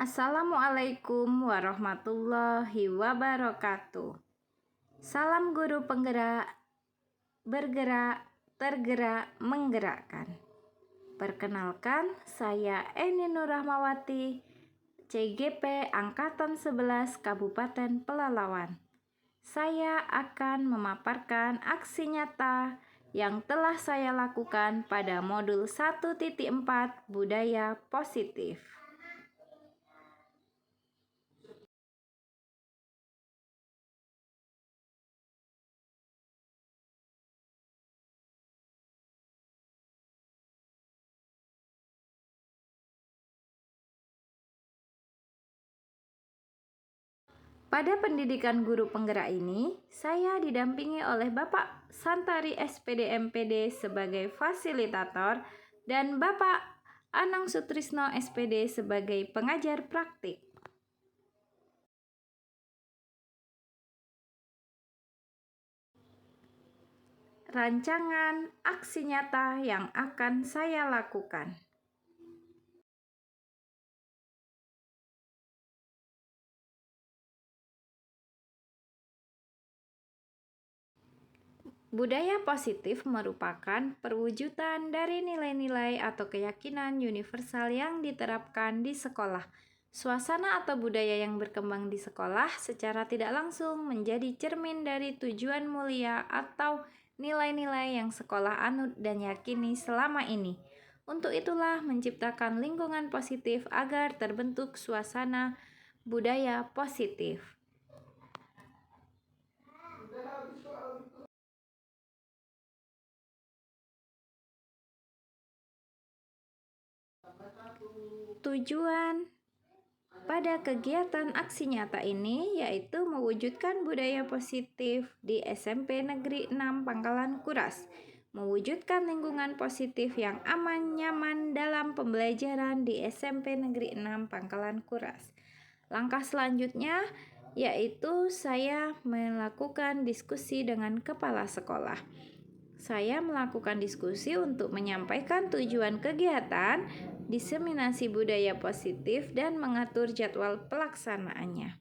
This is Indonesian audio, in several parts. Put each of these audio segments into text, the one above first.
Assalamualaikum warahmatullahi wabarakatuh. Salam guru penggerak, bergerak, tergerak, menggerakkan. Perkenalkan, saya Eni Nur Rahmawati, CGP Angkatan 11 Kabupaten Pelalawan. Saya akan memaparkan aksi nyata yang telah saya lakukan pada modul 1.4 Budaya Positif. Pada pendidikan guru penggerak ini, saya didampingi oleh Bapak Santari SPD MPD sebagai fasilitator dan Bapak Anang Sutrisno SPD sebagai pengajar praktik. Rancangan aksi nyata yang akan saya lakukan. Budaya positif merupakan perwujudan dari nilai-nilai atau keyakinan universal yang diterapkan di sekolah. Suasana atau budaya yang berkembang di sekolah secara tidak langsung menjadi cermin dari tujuan mulia atau nilai-nilai yang sekolah anut dan yakini selama ini. Untuk itulah menciptakan lingkungan positif agar terbentuk suasana budaya positif. Tujuan pada kegiatan aksi nyata ini yaitu mewujudkan budaya positif di SMP Negeri 6 Pangkalan Kuras, mewujudkan lingkungan positif yang aman nyaman dalam pembelajaran di SMP Negeri 6 Pangkalan Kuras. Langkah selanjutnya yaitu saya melakukan diskusi dengan kepala sekolah. Saya melakukan diskusi untuk menyampaikan tujuan kegiatan, diseminasi budaya positif, dan mengatur jadwal pelaksanaannya.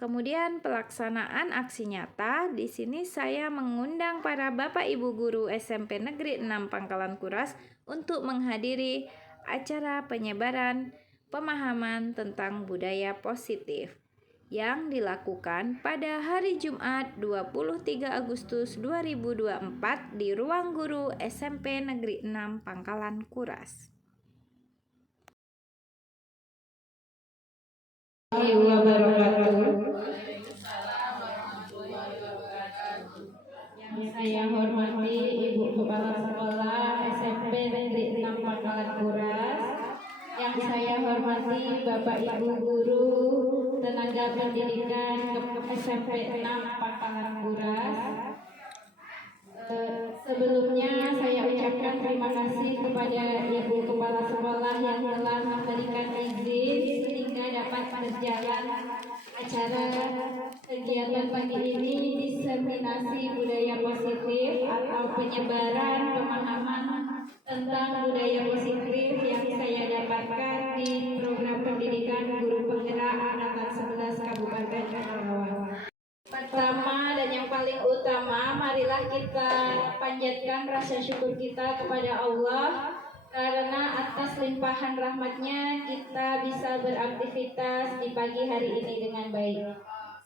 Kemudian pelaksanaan aksi nyata, di sini saya mengundang para Bapak Ibu guru SMP Negeri 6 Pangkalan Kuras untuk menghadiri acara penyebaran pemahaman tentang budaya positif yang dilakukan pada hari Jumat 23 Agustus 2024 di Ruang Guru SMP Negeri 6 Pangkalan Kuras. Yang saya hormati Ibu Kepala Sekolah SMP Negeri 6 Pangkalan Kuras, yang saya hormati Bapak Ibu guru tenaga pendidikan SMP 6 Pangkalan Kuras. Sebelumnya saya ucapkan terima kasih kepada Ibu Kepala Sekolah yang telah memberikan izin sehingga dapat berjalan acara kegiatan pagi ini, diseminasi budaya positif atau penyebaran pemahaman tentang budaya positif yang saya dapatkan di program pendidikan guru penggerak angkatan 11 Kabupaten Pelalawan. Pertama dan yang paling utama, marilah kita panjatkan rasa syukur kita kepada Allah karena atas limpahan rahmatnya kita bisa beraktivitas di pagi hari ini dengan baik.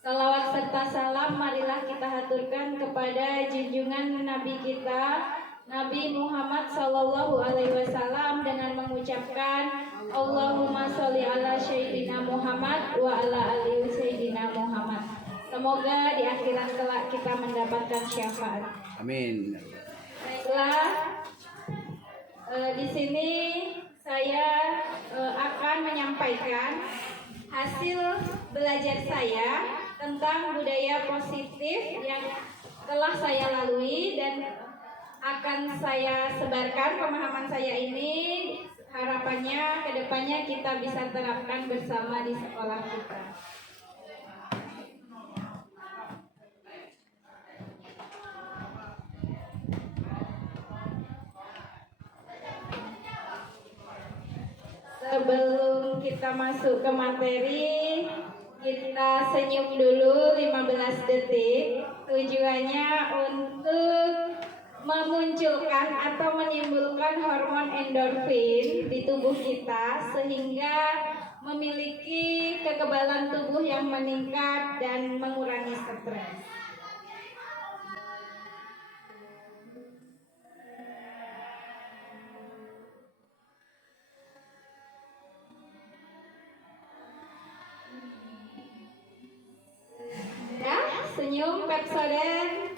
Salawat serta salam marilah kita haturkan kepada junjungan Nabi kita Nabi Muhammad SAW dengan mengucapkan Allahumma sholli ala Sayyidina Muhammad wa ala ali Sayyidina Muhammad. Semoga di akhirat kelak kita mendapatkan syafaat. Amin. Baiklah, di sini saya akan menyampaikan hasil belajar saya tentang budaya positif yang telah saya lalui dan akan saya sebarkan pemahaman saya ini. Harapannya kedepannya kita bisa terapkan bersama di sekolah kita. Sebelum kita masuk ke materi, kita senyum dulu 15 detik. Tujuannya untuk memunculkan atau menimbulkan hormon endorfin di tubuh kita sehingga memiliki kekebalan tubuh yang meningkat dan mengurangi stres. Senyum Pepsodent.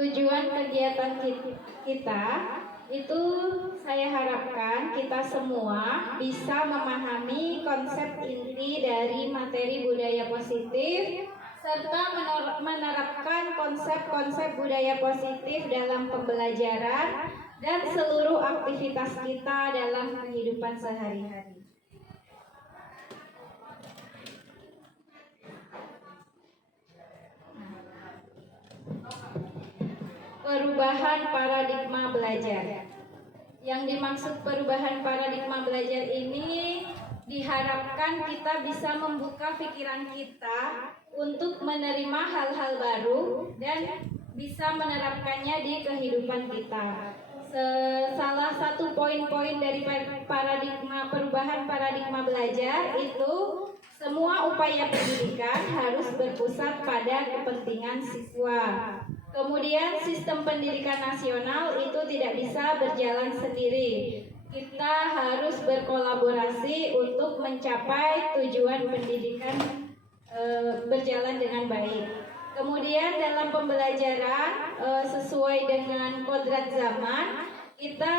Tujuan kegiatan kita itu saya harapkan kita semua bisa memahami konsep inti dari materi budaya positif serta menerapkan konsep-konsep budaya positif dalam pembelajaran dan seluruh aktivitas kita dalam kehidupan sehari-hari. Perubahan paradigma belajar. Yang dimaksud perubahan paradigma belajar ini diharapkan kita bisa membuka pikiran kita untuk menerima hal-hal baru dan bisa menerapkannya di kehidupan kita. Salah satu poin-poin dari perubahan paradigma belajar itu semua upaya pendidikan harus berpusat pada kepentingan siswa. Kemudian sistem pendidikan nasional itu tidak bisa berjalan sendiri. Kita harus berkolaborasi untuk mencapai tujuan pendidikan berjalan dengan baik. Kemudian dalam pembelajaran sesuai dengan kodrat zaman, kita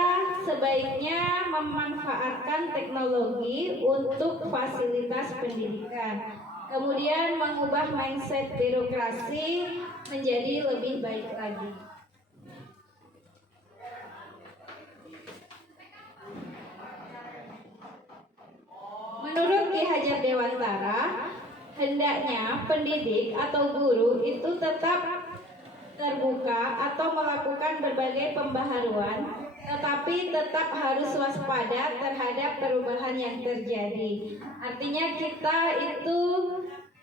sebaiknya memanfaatkan teknologi untuk fasilitas pendidikan. Kemudian mengubah mindset birokrasi menjadi lebih baik lagi. Menurut Ki Hajar Dewantara, hendaknya pendidik atau guru itu tetap terbuka atau melakukan berbagai pembaharuan, tetapi tetap harus waspada terhadap perubahan yang terjadi. Artinya kita itu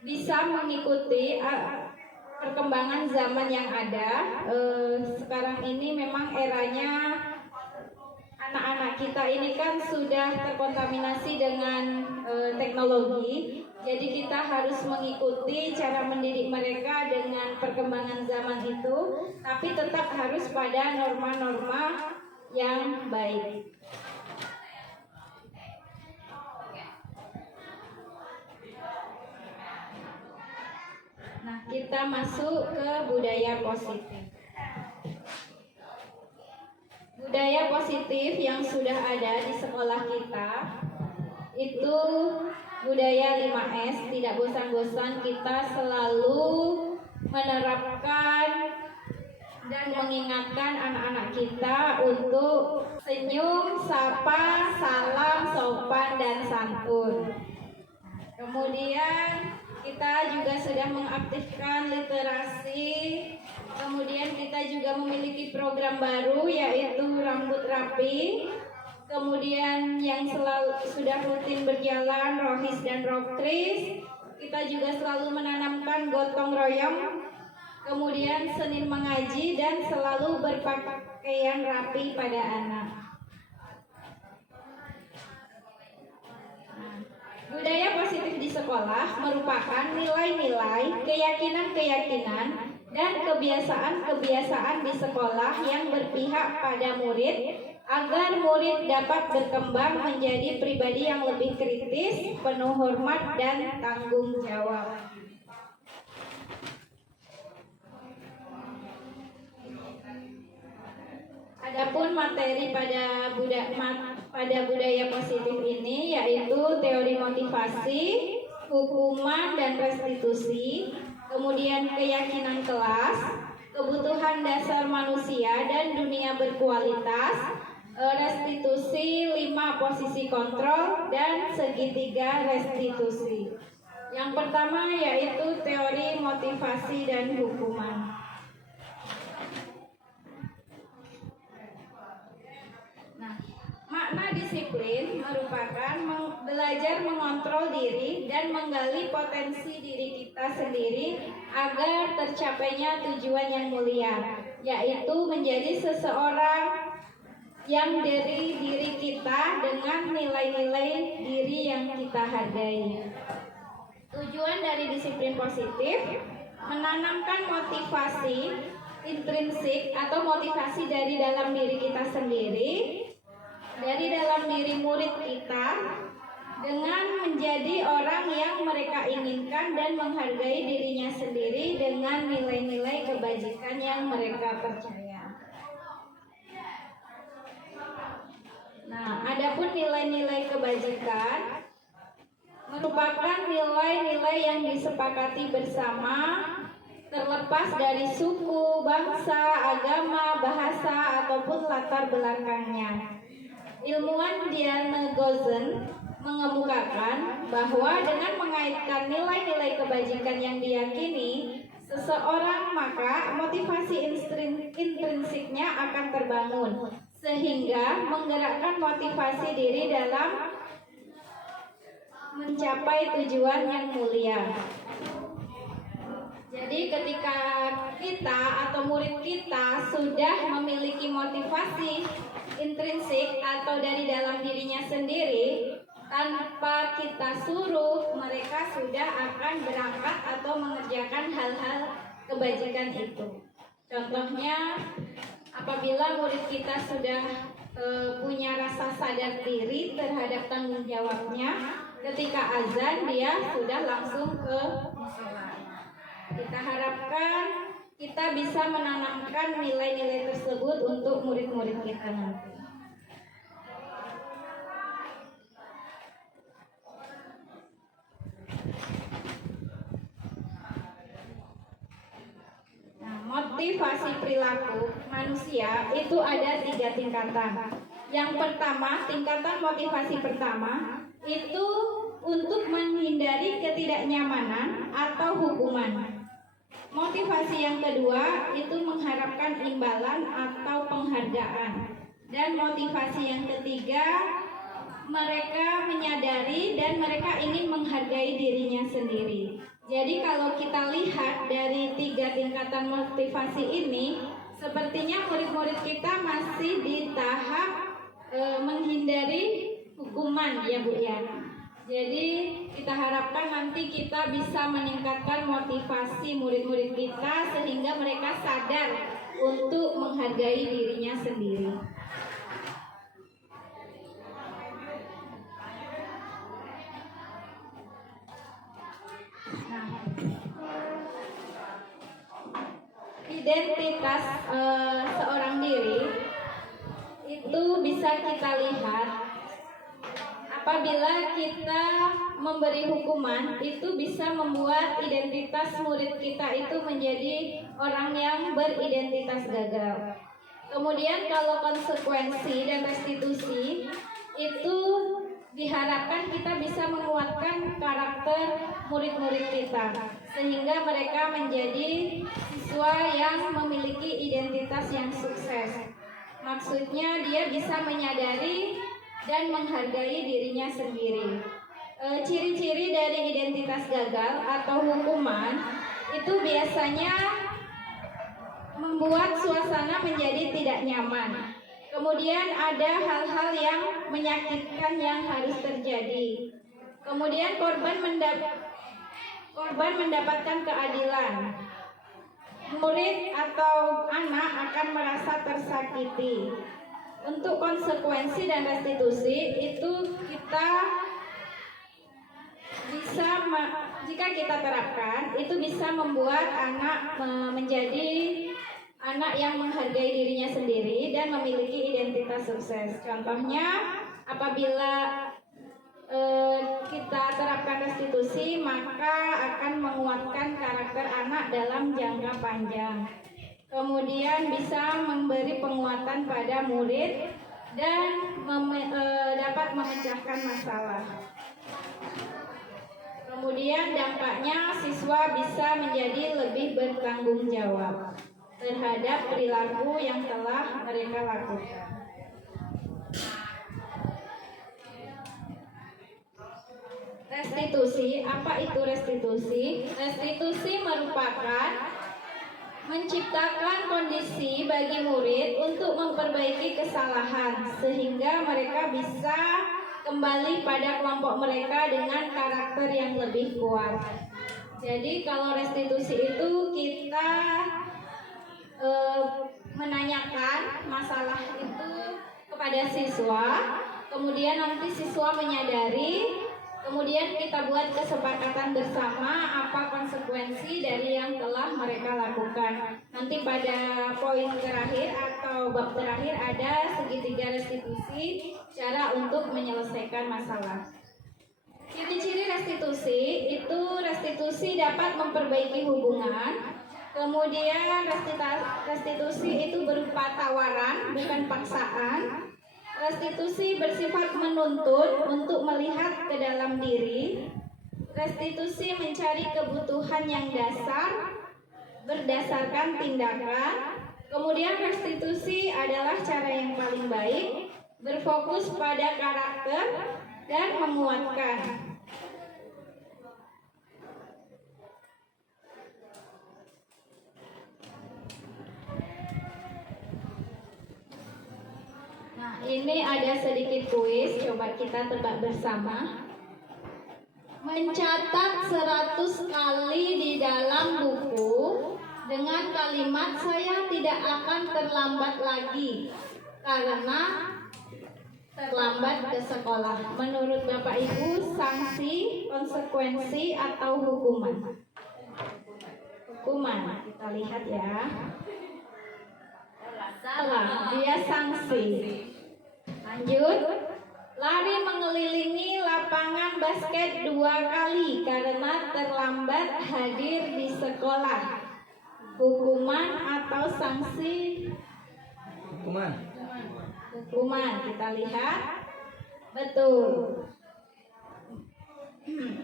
bisa mengikuti perkembangan zaman yang ada. Sekarang ini memang eranya anak-anak kita ini kan sudah terkontaminasi dengan teknologi. Jadi kita harus mengikuti cara mendidik mereka dengan perkembangan zaman itu, tapi tetap harus pada norma-norma yang baik. Nah, kita masuk ke budaya positif. Budaya positif yang sudah ada di sekolah kita itu budaya 5S, tidak bosan-bosan kita selalu menerapkan dan mengingatkan anak-anak kita untuk senyum, sapa, salam, sopan, dan santun. Kemudian kita juga sudah mengaktifkan literasi. Kemudian kita juga memiliki program baru yaitu rambut rapi. Kemudian yang sudah rutin berjalan Rohis dan Rokris. Kita juga selalu menanamkan gotong royong. Kemudian Senin mengaji dan selalu berpakaian rapi pada anak. Budaya positif di sekolah merupakan nilai-nilai, keyakinan-keyakinan, dan kebiasaan-kebiasaan di sekolah yang berpihak pada murid agar murid dapat berkembang menjadi pribadi yang lebih kritis, penuh hormat, dan tanggung jawab. Adapun materi pada budaya positif ini yaitu teori motivasi, hukuman dan restitusi, kemudian keyakinan kelas, kebutuhan dasar manusia dan dunia berkualitas, restitusi 5 posisi kontrol, dan segitiga restitusi. Yang pertama yaitu teori motivasi dan hukuman. Nah, makna disiplin merupakan belajar mengontrol diri dan menggali potensi diri kita sendiri agar tercapainya tujuan yang mulia, yaitu menjadi seseorang yang dari diri kita dengan nilai-nilai diri yang kita hargai. Tujuan dari disiplin positif menanamkan motivasi intrinsik atau motivasi dari dalam diri kita sendiri, dari dalam diri murid kita, dengan menjadi orang yang mereka inginkan dan menghargai dirinya sendiri dengan nilai-nilai kebajikan yang mereka percaya. Nah, adapun nilai-nilai kebajikan merupakan nilai-nilai yang disepakati bersama, terlepas dari suku, bangsa, agama, bahasa, ataupun latar belakangnya. Ilmuwan Diane Gozen mengemukakan bahwa dengan mengaitkan nilai-nilai kebajikan yang diyakini seseorang, maka motivasi intrinsiknya akan terbangun, sehingga menggerakkan motivasi diri dalam mencapai tujuan yang mulia. Jadi ketika kita atau murid kita sudah memiliki motivasi intrinsik atau dari dalam dirinya sendiri, tanpa kita suruh, mereka sudah akan berangkat atau mengerjakan hal-hal kebajikan itu. Contohnya, apabila murid kita sudah punya rasa sadar diri terhadap tanggung jawabnya, ketika azan dia sudah langsung ke musola. Kita harapkan kita bisa menanamkan nilai-nilai tersebut untuk murid-murid kita nanti. Nah, motivasi perilaku manusia itu ada 3 tingkatan. Yang pertama, tingkatan motivasi pertama itu untuk menghindari ketidaknyamanan atau hukuman. Motivasi yang kedua itu mengharapkan imbalan atau penghargaan. Dan motivasi yang ketiga, mereka menyadari dan mereka ingin menghargai dirinya sendiri. Jadi kalau kita lihat dari 3 tingkatan motivasi ini, sepertinya murid-murid kita masih di tahap menghindari hukuman, ya Bu ya. Jadi kita harapkan nanti kita bisa meningkatkan motivasi murid-murid kita sehingga mereka sadar untuk menghargai dirinya sendiri. Nah, identitas seorang diri itu bisa kita lihat apabila kita memberi hukuman, itu bisa membuat identitas murid kita itu menjadi orang yang beridentitas gagal. Kemudian kalau konsekuensi dan restitusi itu diharapkan kita bisa menguatkan karakter murid-murid kita sehingga mereka menjadi siswa yang memiliki identitas yang sukses. Maksudnya dia bisa menyadari dan menghargai dirinya sendiri. Ciri-ciri dari identitas gagal atau hukuman itu biasanya membuat suasana menjadi tidak nyaman. Kemudian ada hal-hal yang menyakitkan yang harus terjadi. Kemudian korban mendapatkan keadilan. Murid atau anak akan merasa tersakiti. Untuk konsekuensi dan restitusi itu kita bisa, jika kita terapkan, itu bisa membuat anak menjadi anak yang menghargai dirinya sendiri dan memiliki identitas sukses. Contohnya, apabila kita terapkan restitusi, maka akan menguatkan karakter anak dalam jangka panjang. Kemudian bisa memberi penguatan pada murid dan dapat memecahkan masalah. Kemudian dampaknya siswa bisa menjadi lebih bertanggung jawab terhadap perilaku yang telah mereka lakukan. Restitusi, apa itu restitusi? Restitusi merupakan menciptakan kondisi bagi murid untuk memperbaiki kesalahan sehingga mereka bisa kembali pada kelompok mereka dengan karakter yang lebih kuat. Jadi kalau restitusi itu kita menanyakan masalah itu kepada siswa, kemudian nanti siswa menyadari, kemudian kita buat kesepakatan bersama apa konsekuensi dari yang telah mereka lakukan. Nanti pada poin terakhir atau bab terakhir ada segitiga restitusi, cara untuk menyelesaikan masalah. Ciri-ciri restitusi itu restitusi dapat memperbaiki hubungan. Kemudian restitusi itu berupa tawaran, bukan paksaan. Restitusi bersifat menuntut untuk melihat ke dalam diri. Restitusi mencari kebutuhan yang dasar berdasarkan tindakan. Kemudian restitusi adalah cara yang paling baik, berfokus pada karakter dan menguatkan. Nah, ini ada sedikit kuis, coba kita tebak bersama. Mencatat 100 kali di dalam buku dengan kalimat saya tidak akan terlambat lagi karena terlambat ke sekolah. Menurut Bapak Ibu, sanksi, konsekuensi atau hukuman? Hukuman, kita lihat ya. Salah, dia sanksi. Lanjut. Lari mengelilingi lapangan basket 2 kali karena terlambat hadir di sekolah. Hukuman atau sanksi? Hukuman. Hukuman, kita lihat. Betul.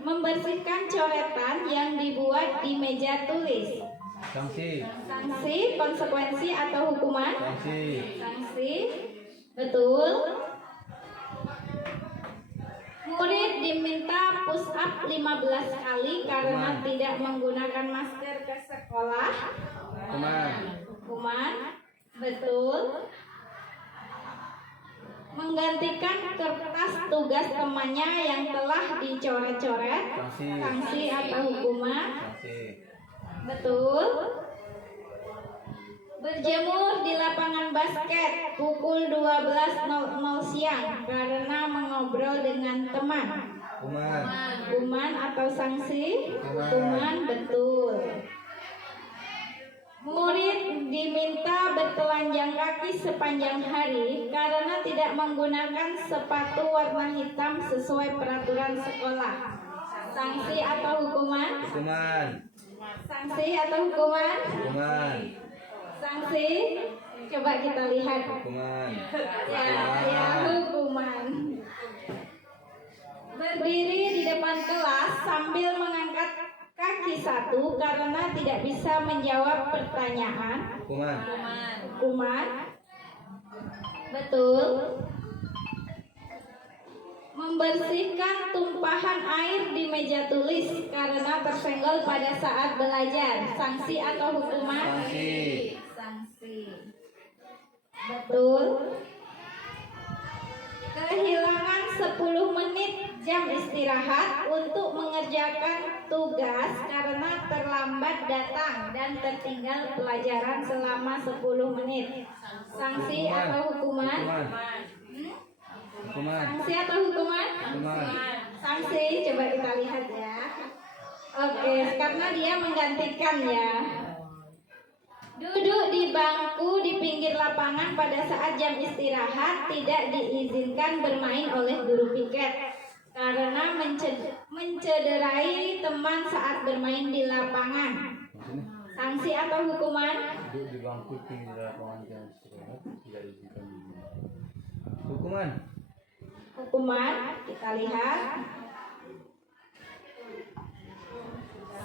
Membersihkan coretan yang dibuat di meja tulis. Sanksi. Sanksi, konsekuensi atau hukuman? Sanksi. Sanksi. Betul. Murid diminta push up 15 kali karena tidak menggunakan masker ke sekolah. Hukuman. Hukuman. Betul. Menggantikan kertas tugas temannya yang telah dicoret-coret. Sanksi. Sanksi atau hukuman? Sanksi. Betul. Berjemur di lapangan basket pukul 12.00 siang karena mengobrol dengan teman. Hukuman. Hukuman atau sanksi? Hukuman, betul. Murid diminta bertelanjang kaki sepanjang hari karena tidak menggunakan sepatu warna hitam sesuai peraturan sekolah. Sanksi atau hukuman? Hukuman. Sanksi atau hukuman? Hukuman. Sanksi? Coba kita lihat. Hukuman. Ya, hukuman. Berdiri di depan kelas sambil mengangkat kaki satu karena tidak bisa menjawab pertanyaan. Hukuman. Hukuman. Betul. Membersihkan tumpahan air di meja tulis karena tersenggol pada saat belajar. Sanksi atau hukuman? Sanksi. Sanksi. Betul. Kehilangan 10 menit jam istirahat untuk mengerjakan tugas karena terlambat datang dan tertinggal pelajaran selama 10 menit. Sanksi atau hukuman? Hukuman. Sanksi atau hukuman? Hukuman. Sanksi, coba kita lihat ya. Oke, karena dia menggantikan ya. Duduk di bangku di pinggir lapangan pada saat jam istirahat tidak diizinkan bermain oleh guru piket karena mencederai teman saat bermain di lapangan. Sanksi atau hukuman? Duduk di bangku pinggir lapangan jam istirahat tidak diizinkan. Hukuman. Hukuman, kita lihat.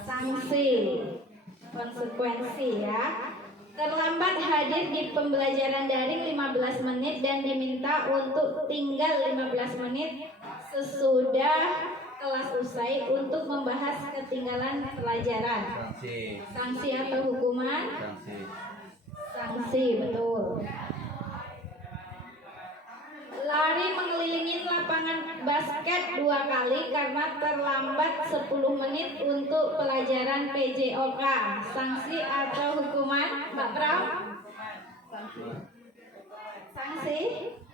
sanksi, konsekuensi ya. Terlambat hadir di pembelajaran daring 15 menit dan diminta untuk tinggal 15 menit sesudah kelas usai untuk membahas ketinggalan pelajaran. Sanksi. Sanksi atau hukuman? Sanksi. Sanksi, betul. Lari mengelilingi lapangan basket 2 kali karena terlambat 10 menit untuk pelajaran PJOK. Sanksi atau hukuman, Mbak Pram? Sanksi?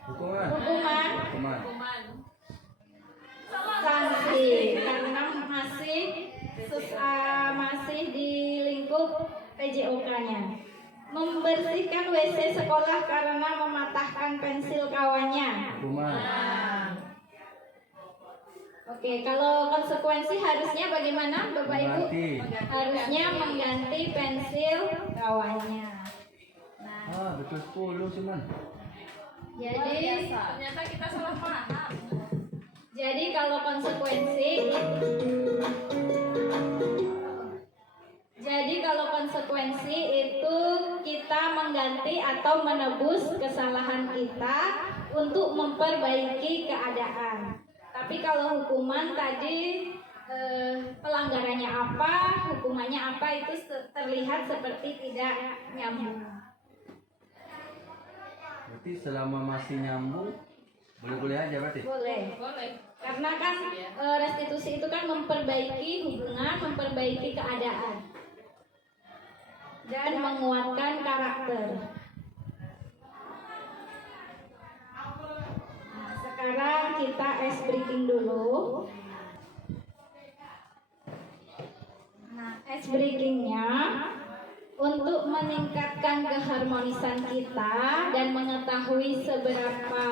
Hukuman. Hukuman? Hukuman. Sanksi karena masih di lingkup PJOK-nya. Membersihkan WC sekolah karena mematahkan pensil kawannya. Hukuman. Oke, kalau konsekuensi harusnya bagaimana, Bapak Ibu? Mengganti. Harusnya mengganti pensil kawannya. Betul 10 cuman. Jadi Ternyata kita salah paham. Jadi kalau konsekuensi itu kita mengganti atau menebus kesalahan kita untuk memperbaiki keadaan. Tapi kalau hukuman tadi pelanggarannya apa, hukumannya apa itu terlihat seperti tidak nyambung. Berarti selama masih nyambung boleh-boleh aja berarti. Boleh. Karena kan restitusi itu kan memperbaiki hubungan, memperbaiki keadaan dan menguatkan karakter. Nah, sekarang kita ice breaking dulu. Nah, ice breakingnya untuk meningkatkan keharmonisan kita dan mengetahui seberapa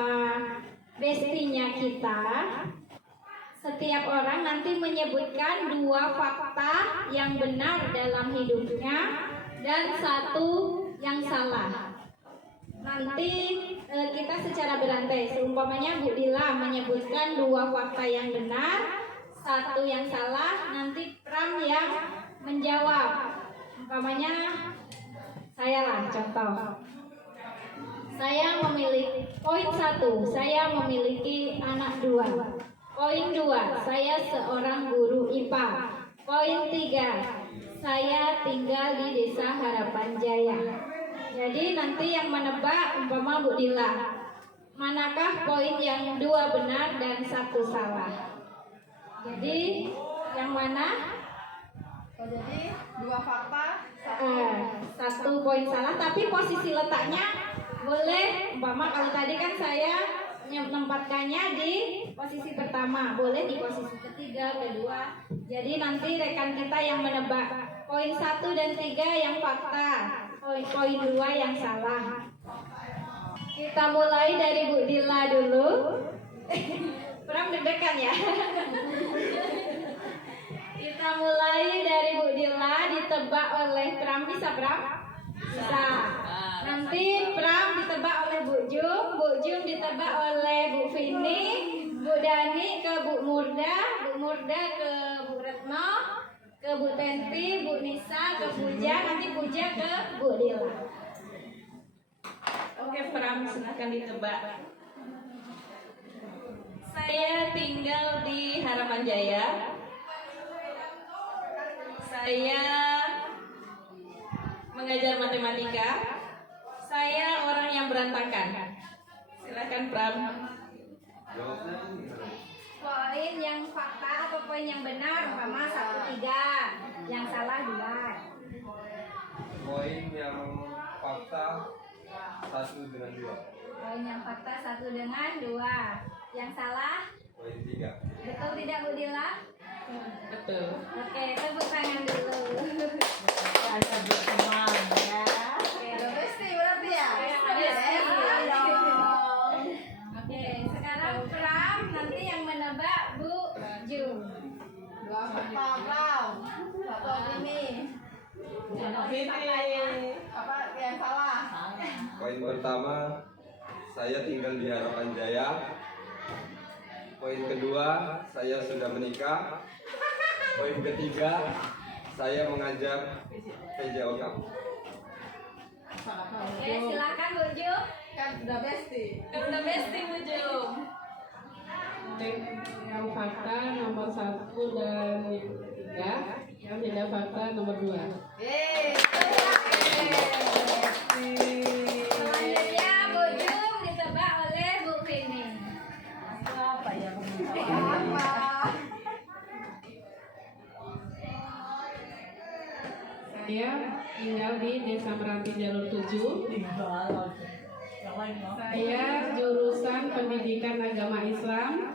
bestinya kita. Setiap orang nanti menyebutkan 2 fakta yang benar dalam hidupnya dan 1 yang salah. Nanti kita secara berantai, seumpamanya Bu Dila menyebutkan 2 fakta yang benar, 1 yang salah, nanti Pram yang menjawab. Umpamanya saya lah contoh. Saya memiliki poin 1, saya memiliki anak 2. Poin 2, saya seorang guru IPA. Poin 3, saya tinggal di Desa Harapan Jaya. Jadi nanti yang menebak umpama Bu Dila, manakah poin yang 2 benar dan 1 salah? Jadi yang mana? Jadi 2 fakta, 1 poin salah, tapi posisi letaknya boleh, umpama kalau tadi kan saya menempatkannya di posisi pertama, boleh di posisi ketiga, kedua. Jadi nanti rekan kita yang menebak poin 1 dan 3 yang fakta, poin 2 yang salah. Kita mulai dari Bu Dila dulu. Pram deg-degan ya. Kita mulai dari Bu Dila, ditebak oleh Pram. Bisa Pram? Bisa. Nanti Pram ditebak oleh Bu Jum ditebak oleh Bu Vini, Bu Dani ke Bu Murda ke Bu Retno, ke Bu Tenti, Bu Nisa, ke Puja, nanti Puja ke Bu Dila. Oke, Pram, silakan ditebak. Saya tinggal di Harapan Jaya. Saya mengajar matematika. Saya orang yang berantakan. Silakan Pram. Poin yang fakta atau poin yang benar, umpama 1, 3, yang salah 2. Poin yang fakta 1 dengan 2. Poin yang fakta 1 dengan 2. Yang salah? Poin 3. Betul tidak Bu Dila? Betul. Oke, tepuk tangan dulu. Ada berteman ya. Oke, Besti berarti ya? Oke, sekarang Pram, nanti yang menebak Bu Jum. 2 fakta, Pram. 1 opini. Apa yang salah? Poin pertama, saya tinggal di Harapan Jaya. Poin kedua, saya sudah menikah. Poin ketiga, saya mengajak PJOK. Oke, silakan Bu Jum. Kan udah bestie. Udah besti Bu Jum. Yang fakta nomor 1 dan yang ketiga, yang tidak fakta nomor 2. Yeay. Selanjutnya Bu Jum ditebak oleh Bu Fini. Apa ya? Saya tinggal di Desa Meranti Jalur 7. Saya jurusan Pendidikan Agama Islam.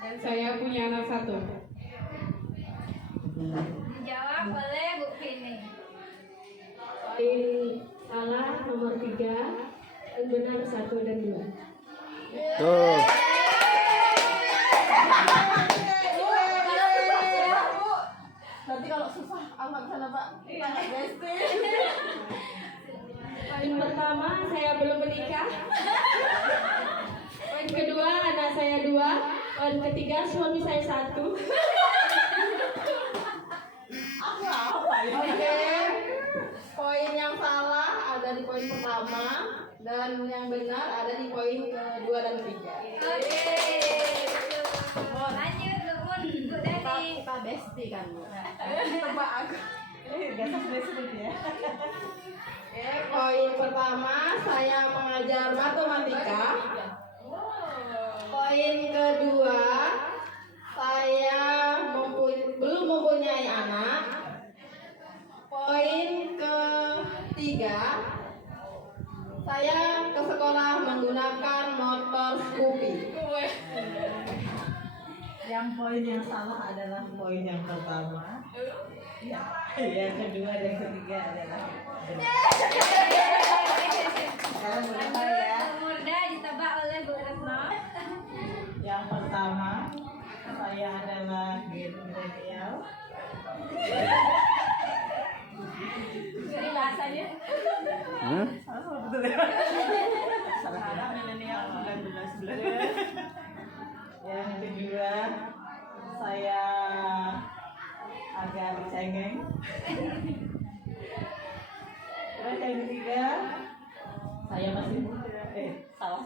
Dan saya punya anak 1. Dijawab oleh Bu Fini. Poin salah nomor 3, dan benar 1 dan 2. Tuh. Nanti kalau susah, angkat sana Pak. Tanya bestie. Poin pertama, saya belum menikah. Poin kedua, anak saya 2. Poin ketiga, suami saya 1. Oke. Poin yang salah ada di poin pertama dan yang benar ada di poin kedua dan ketiga. Oke. Lanjut Bu Dani. Kita bestie kan Bu. Tebak aku. Biasa bestie ya. Oke, poin pertama saya mengajar matematika. Poin kedua saya belum mempunyai anak. Poin ketiga saya ke sekolah menggunakan motor Scoopy. Yang poin yang salah adalah poin yang pertama. Ya, yang kedua dan ketiga adalah benar. Sekarang berapa ya? Bu Murda ditebak oleh Bu Retno. Yang pertama saya adalah milenial. Ini bahasanya. Salah betul ya? Salah milenial bukan 11. Yang kedua saya agak cengeng. Terus yang ketiga saya masih muda. Salah.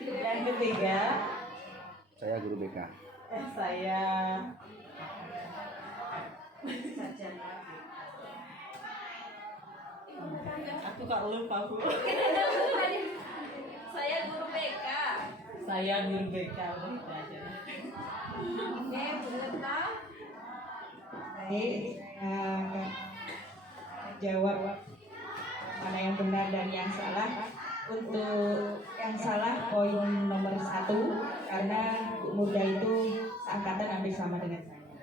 Yang ketiga Saya guru BK. saya aku kak lupa Bu. Saya guru BK. Saya guru BK udah itu aja. Oke, Bu Retno. Baik, jawab mana yang benar dan yang salah. Untuk yang salah poin nomor 1 karena Bu Murda itu seangkatan hampir sama dengan saya.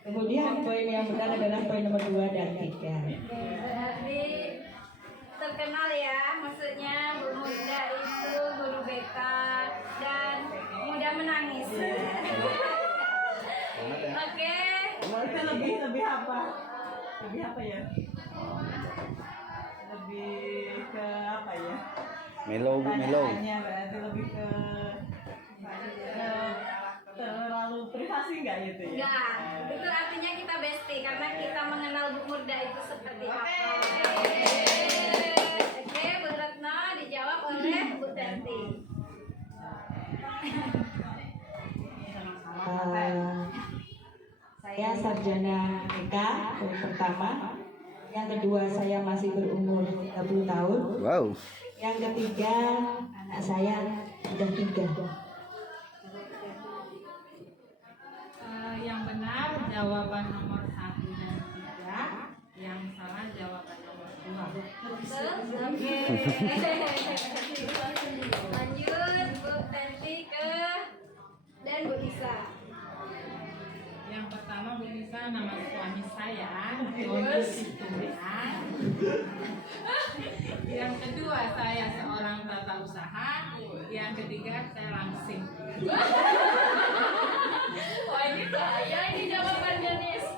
Kemudian poin yang benar adalah poin nomor 2 dan 3. Berarti terkenal ya, maksudnya Bu Murda itu guru BK dan mudah menangis. Oke. Itu lebih apa? Lebih apa ya? Lebih ke apa ya? Melo, Bu, melo. Pertanyaannya berarti lebih ke terlalu privasi nggak gitu ya? Enggak, itu artinya kita bestie karena kita mengenal Bu Murda itu seperti apa. Oke, Bu Retno dijawab oleh Bu Terti. Saya sarjana BK poin pertama. Yang kedua saya masih berumur 30 tahun. Wow. Yang ketiga anak saya sudah 3. Yang benar jawaban nomor 1 dan 3. Yang salah jawaban nomor 2. Oke. Lanjut Bu Terti ke dan Bu Isa. Yang pertama Bu Nisa, nama suami saya Bonus Tumbean. Yang kedua saya seorang tata usaha. Yang ketiga saya langsing. Wah, ini saya ini jawabannya Nis.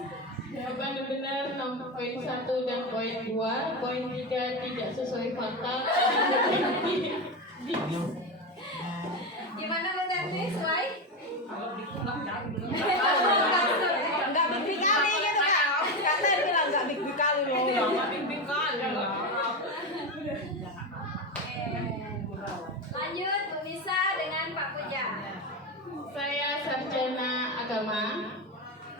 Jawaban yang benar nomor poin 1 dan poin 2. Poin 3 tidak sesuai fakta. Gimana Bu Terti? Sesuai? Kalau gitu nggak Langsung. Saya sarjana agama.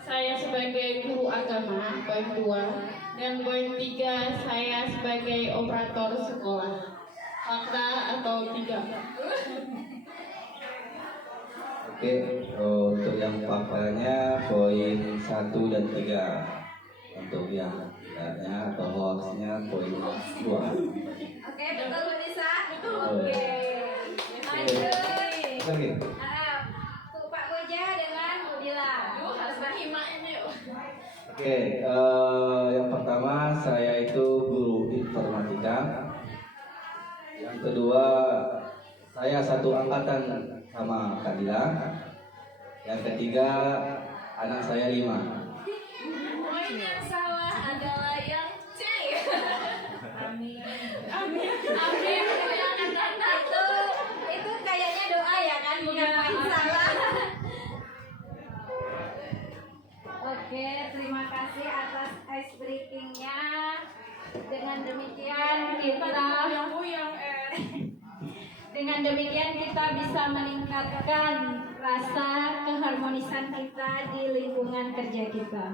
Saya sebagai guru agama, poin 2. Dan poin 3, saya sebagai operator sekolah. Fakta atau tidak? Oke, untuk yang faktanya poin 1 dan 3. Untuk yang tidaknya atau hoaxnya poin 2. Oke, betul Bu Nisa? Betul. Oke. Lanjut. Oke. Pak Koja dengan Bu Dila. Harus berhima ini. Oke, yang pertama saya itu guru informatika. Yang kedua saya satu angkatan sama Kak Dila. Yang ketiga anak saya 5. Poin yang salah adalah yang C. Amin. Itu kayaknya doa ya kan, bukan poin salah. Oke, terima kasih atas ice breaking-nya. Dengan demikian kita bisa meningkatkan rasa keharmonisan kita di lingkungan kerja kita.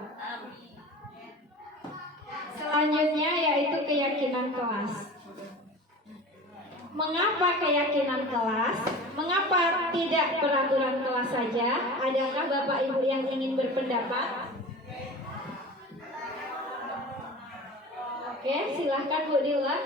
Selanjutnya yaitu keyakinan kelas. Mengapa keyakinan kelas? Mengapa tidak peraturan kelas saja? Adakah Bapak Ibu yang ingin berpendapat? Oke, silahkan Bu Dila.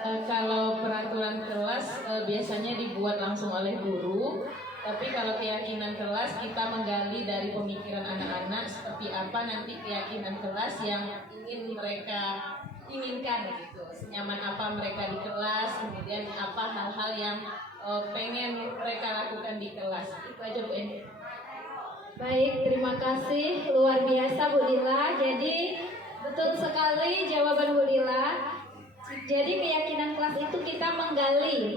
Kalau peraturan kelas biasanya dibuat langsung oleh guru, tapi kalau keyakinan kelas kita menggali dari pemikiran anak-anak seperti apa nanti keyakinan kelas yang ingin mereka inginkan gitu, senyaman apa mereka di kelas, kemudian apa hal-hal yang pengen mereka lakukan di kelas. Itu aja Bu Eni. Baik, terima kasih, luar biasa Bu Dila. Jadi betul sekali jawaban Bu Dila. Jadi keyakinan kelas itu kita menggali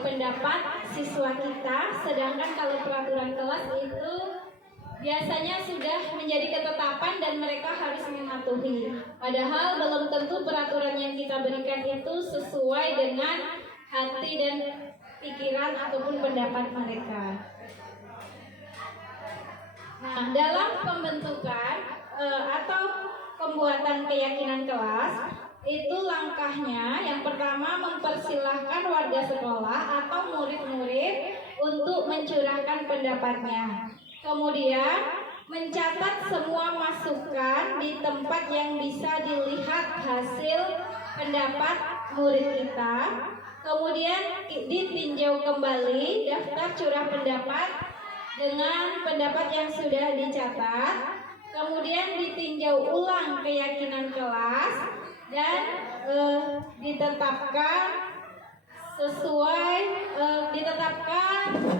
pendapat siswa kita, sedangkan kalau peraturan kelas itu biasanya sudah menjadi ketetapan dan mereka harus mematuhi. Padahal belum tentu peraturan yang kita berikan itu sesuai dengan hati dan pikiran ataupun pendapat mereka. Nah, dalam pembentukan atau pembuatan keyakinan kelas, itu langkahnya yang pertama mempersilahkan warga sekolah atau murid-murid untuk mencurahkan pendapatnya. Kemudian mencatat semua masukan di tempat yang bisa dilihat hasil pendapat murid kita. Kemudian ditinjau kembali daftar curah pendapat dengan pendapat yang sudah dicatat. Kemudian ditinjau ulang keyakinan kelas dan ditetapkan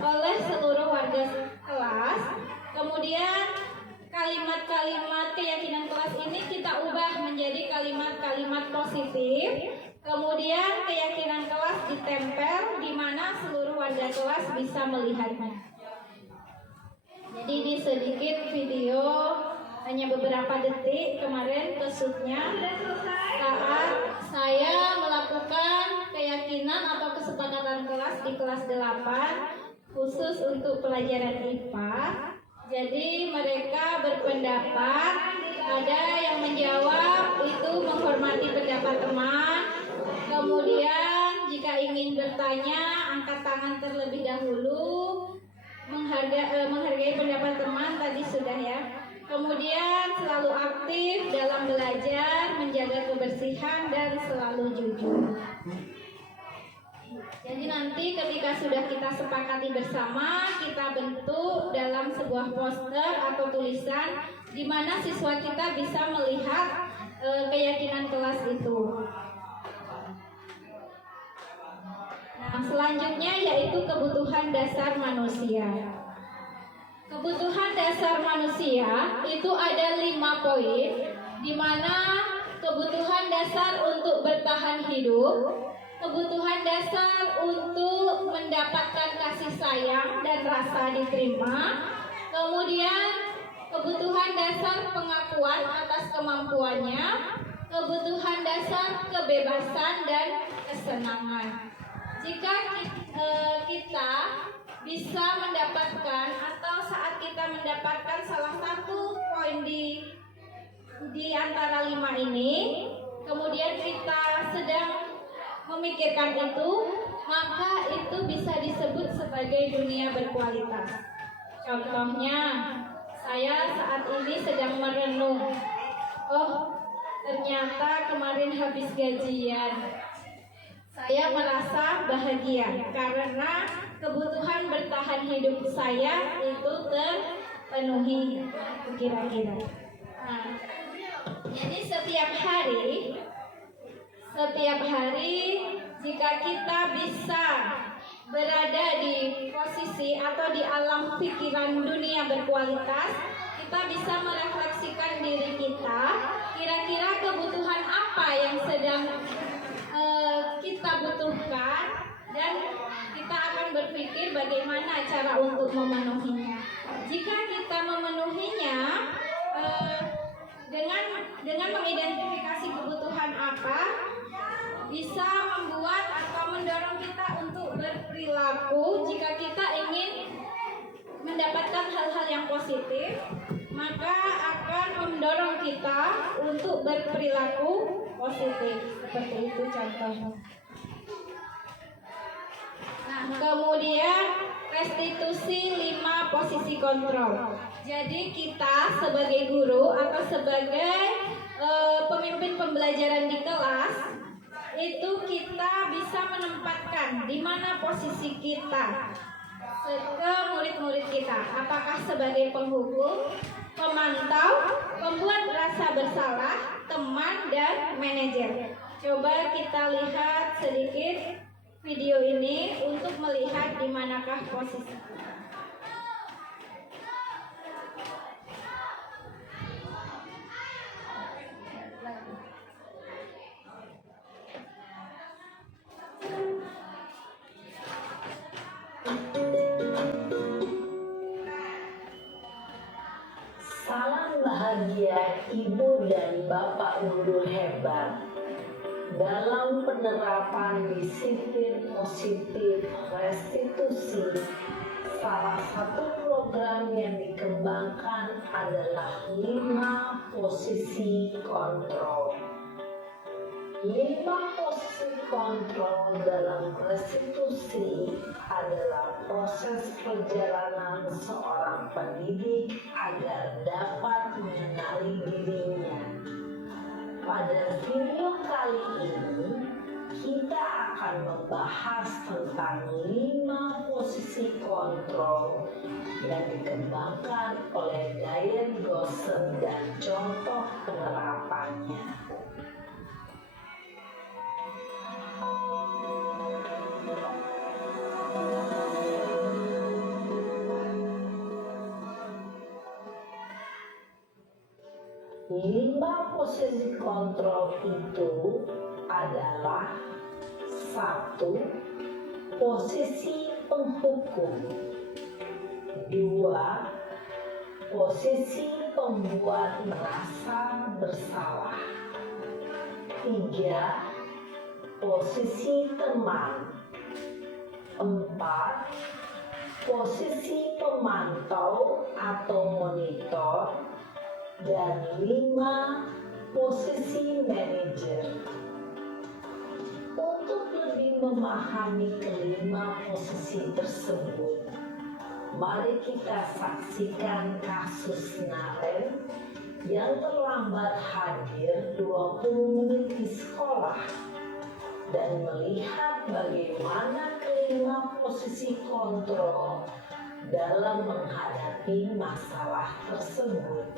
oleh seluruh warga kelas. Kemudian kalimat-kalimat keyakinan kelas ini kita ubah menjadi kalimat-kalimat positif. Kemudian keyakinan kelas ditempel di mana seluruh warga kelas bisa melihatnya. Jadi di sedikit video hanya beberapa detik kemarin kesutnya saat saya melakukan keyakinan atau kesepakatan kelas di kelas 8 khusus untuk pelajaran IPA. Jadi mereka berpendapat, ada yang menjawab itu menghormati pendapat teman. Kemudian jika ingin bertanya angkat tangan terlebih dahulu, menghargai pendapat teman tadi sudah ya. Kemudian selalu aktif dalam belajar, menjaga kebersihan dan selalu jujur. Jadi nanti ketika sudah kita sepakati bersama, kita bentuk dalam sebuah poster atau tulisan di mana siswa kita bisa melihat keyakinan kelas itu. Nah, selanjutnya yaitu kebutuhan dasar manusia. Kebutuhan dasar manusia itu ada 5 poin, di mana kebutuhan dasar untuk bertahan hidup, kebutuhan dasar untuk mendapatkan kasih sayang dan rasa diterima, kemudian kebutuhan dasar pengakuan atas kemampuannya, kebutuhan dasar kebebasan dan kesenangan. Jika kita bisa mendapatkan atau saat kita mendapatkan salah satu poin di antara 5 ini, kemudian kita sedang memikirkan itu, maka itu bisa disebut sebagai dunia berkualitas. Contohnya, saya saat ini sedang merenung. Oh, ternyata kemarin habis gajian. Saya merasa bahagia karena kebutuhan bertahan hidup saya itu terpenuhi, kira-kira. Nah, jadi setiap hari jika kita bisa berada di posisi atau di alam pikiran dunia berkualitas, kita bisa merefleksikan diri kita, kira-kira kebutuhan apa yang sedang kita butuhkan, dan kita akan berpikir bagaimana cara untuk memenuhinya. Jika kita memenuhinya dengan mengidentifikasi kebutuhan apa, bisa membuat atau mendorong kita untuk berperilaku. Jika kita ingin mendapatkan hal-hal yang positif, maka akan mendorong kita untuk berperilaku positif. Seperti itu contohnya. Nah, kemudian restitusi 5 posisi kontrol. Jadi kita sebagai guru atau sebagai pemimpin pembelajaran di kelas, itu kita bisa menempatkan di mana posisi kita ke murid-murid kita. Apakah sebagai penghukum, pemantau, pembuat rasa bersalah, teman, dan manajer. Coba kita lihat sedikit video ini untuk melihat di manakah posisi kita. Salam bahagia Ibu dan Bapak guru hebat. Dalam penerapan disiplin positif restitusi, salah satu program yang dikembangkan adalah 5 posisi kontrol. 5 posisi kontrol dalam restitusi adalah proses perjalanan seorang pendidik agar dapat mengenali dirinya. Pada video kali ini, kita akan membahas tentang 5 posisi kontrol yang dikembangkan oleh Diane Gosson dan contoh penerapannya. Lima posisi kontrol itu adalah: 1. Posisi penghukum. 2. Posisi pembuat merasa bersalah. 3. Posisi teman. 4. Posisi pemantau atau monitor. Dan 5. Posisi manajer. Untuk lebih memahami kelima posisi tersebut, mari kita saksikan kasus Naren yang terlambat hadir 20 menit di sekolah dan melihat bagaimana kelima posisi kontrol dalam menghadapi masalah tersebut.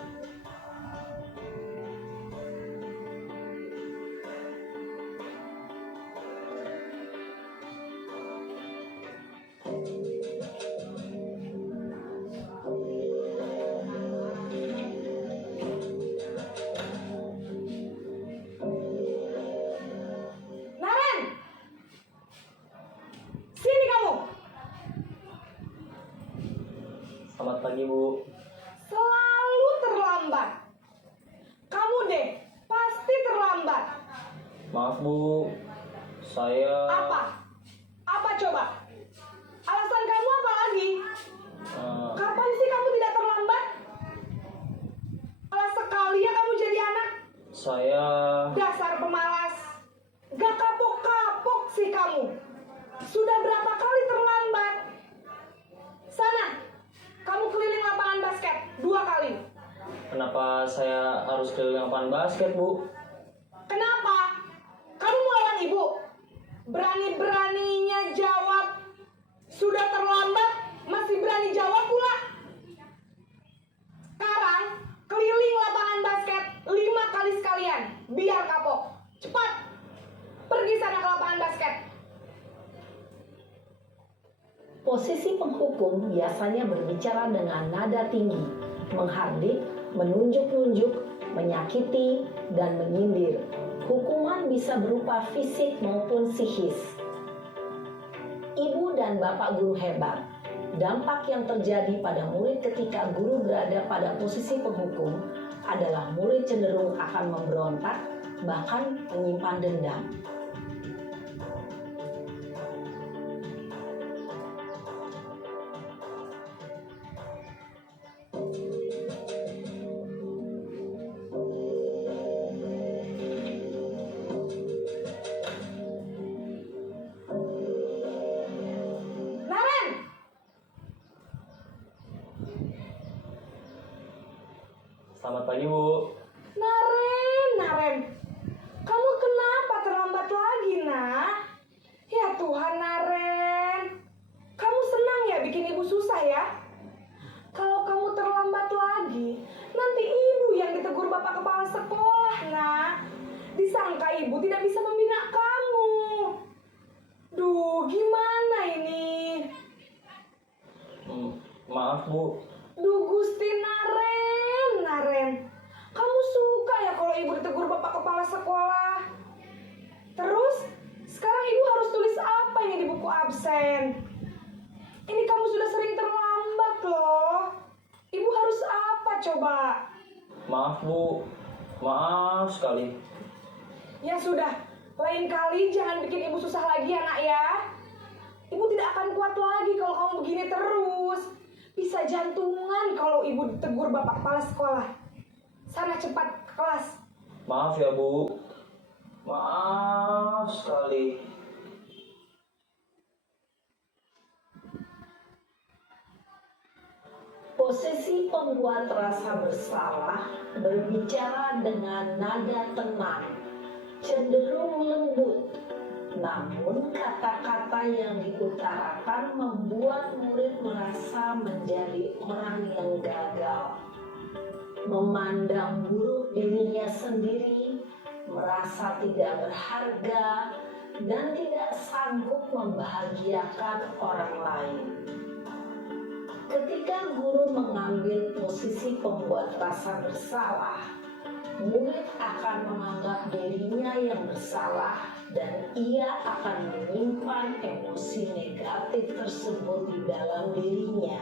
Selamat pagi, Bu. Selalu terlambat. Kamu deh, pasti terlambat. Maaf, Bu. Saya... Apa? Apa coba? Alasan kamu apa lagi? Saya... Dasar pemalas. Gak kapok-kapok sih kamu. Sudah berapa kali terlambat? Sana, kamu keliling lapangan basket 2 kali. Kenapa saya harus keliling lapangan basket, Bu? Kenapa? Kamu melawan ibu? Berani-beraninya jawab. Sudah terlambat, masih berani jawab pula. Sekarang, keliling lapangan basket 5 kali sekalian. Biar kapok. Cepat. Pergi sana ke lapangan basket. Posisi penghukum biasanya berbicara dengan nada tinggi, menghardik, menunjuk-nunjuk, menyakiti, dan menyindir. Hukuman bisa berupa fisik maupun psikis. Ibu dan bapak guru hebat. Dampak yang terjadi pada murid ketika guru berada pada posisi penghukum adalah murid cenderung akan memberontak, bahkan menyimpan dendam. Naren! Selamat pagi, Bu. Naren. Kamu kenapa terlambat lagi, nak? Ya Tuhan, Naren. Kamu senang ya bikin ibu susah ya? Kalau kamu terlambat lagi, nanti ibu yang ditegur bapak kepala sekolah, nak. Disangka ibu tidak bisa membina kamu. Duh, gimana ini? Maaf, Bu. Duh, Gusti Naren. Kamu suka ya kalau ibu ditegur bapak kepala sekolah? Terus, sekarang ibu harus tulis apa ini di buku absen? Ini kamu sudah sering terlambat loh. Ibu harus apa coba? Maaf, Bu. Maaf sekali. Ya sudah, lain kali jangan bikin ibu susah lagi ya, nak ya. Ibu tidak akan kuat lagi kalau kamu begini terus. Bisa jantungan kalau ibu ditegur bapak kepala sekolah. Sana cepat ke kelas. Maaf ya, Bu. Maaf sekali. Posisi pembuat rasa bersalah berbicara dengan nada tenang, cenderung lembut. Namun kata-kata yang diutarakan membuat murid merasa menjadi orang yang gagal. Memandang buruk dirinya sendiri, merasa tidak berharga, dan tidak sanggup membahagiakan orang lain. Ketika guru mengambil posisi pembuat rasa bersalah, murid akan menganggap dirinya yang bersalah dan ia akan menyimpan emosi negatif tersebut di dalam dirinya.